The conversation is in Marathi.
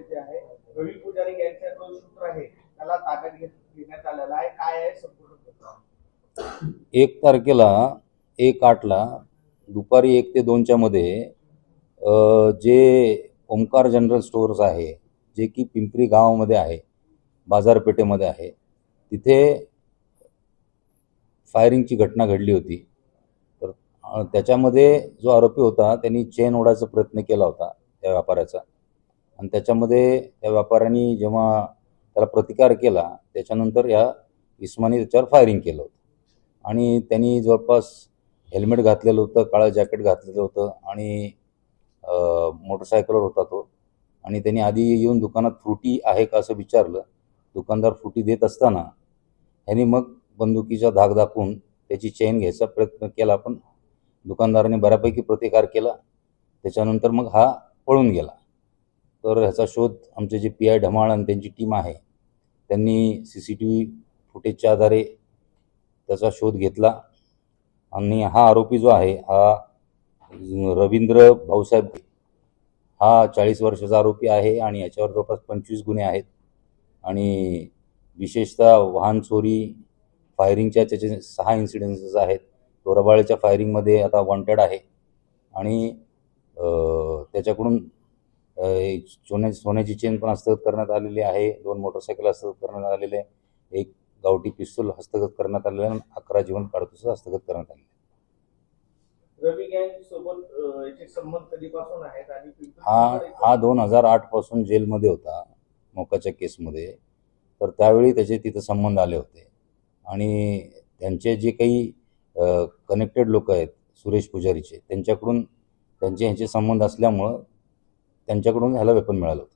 जे आहे रवी पुजारी यांचा जो सूत्र आहे त्याला ताब्यात घेण्यात आलेला आहे. काय आहे संपूर्ण प्रकरण? 1 तारखेला 1/8ला दुपारी 1 ते 2च्या मध्ये जे ओमकार जनरल स्टोअर्स आहे, जे की पिंपरी गावामध्ये आहे, बाजारपेठेमध्ये आहे, तिथे फायरिंगची घटना घडली होती. तर त्याच्यामध्ये जो आरोपी होता त्यांनी चेन ओढायचा प्रयत्न केला होता त्या व्यापाऱ्याचा, आणि त्याच्यामध्ये त्या व्यापाऱ्याने जेव्हा त्याला प्रतिकार केला त्याच्यानंतर या इस्माने त्याच्यावर फायरिंग केलं होतं. आणि त्यांनी जवळपास हेल्मेट घातलेलं होतं, काळं जॅकेट घातलेलं होतं आणि मोटरसायकलवर होता तो. आणि त्यांनी आधी येऊन दुकानात फ्रुटी आहे का असं विचारलं. दुकानदार फ्रुटी देत असताना ह्यांनी मग बंदुकीचा धाक दाखवून त्याची चेन घ्यायचा प्रयत्न केला, पण दुकानदाराने बऱ्यापैकी प्रतिकार केला. त्याच्यानंतर मग हा पळून गेला. तर ह्याचा शोध आमचे जे PI ढमाळ आणि त्यांची टीम आहे त्यांनी CCTV फुटेजच्या आधारे त्याचा शोध घेतला. आणि हा आरोपी जो आहे हा रवींद्र भाऊसाहेब, हा 40 वर्षाचा आरोपी आहे आणि याच्यावर जवळपास 25 गुन्हे आहेत. आणि विशेषतः वाहन चोरी, फायरिंगच्या त्याचे 6 इन्सिडेन्सेस आहेत. तो रबाळेच्या फायरिंगमध्ये आता वॉन्टेड आहे. आणि त्याच्याकडून सोन्याची चेन पण हस्तगत करण्यात आलेली आहे, 2 मोटरसायकल हस्तगत करण्यात आलेले आहे, 1 गावठी पिस्तूल हस्तगत करण्यात आलेलं आहे आणि 11 जिवंत काडतुस हस्तगत करण्यात आलेले. रवी गँग सोबत याचे संबंध कधीपासून आहेत आणि हा 2008 पासून जेलमध्ये होता मोकाच्या केसमध्ये. तर त्यावेळी त्याचे तिथं संबंध आले होते. आणि त्यांचे जे काही कनेक्टेड लोक आहेत सुरेश पुजारीचे, त्यांच्याकडून ह्यांचे संबंध असल्यामुळं त्यांच्याकडून ह्याला वेपन मिळालं होतं.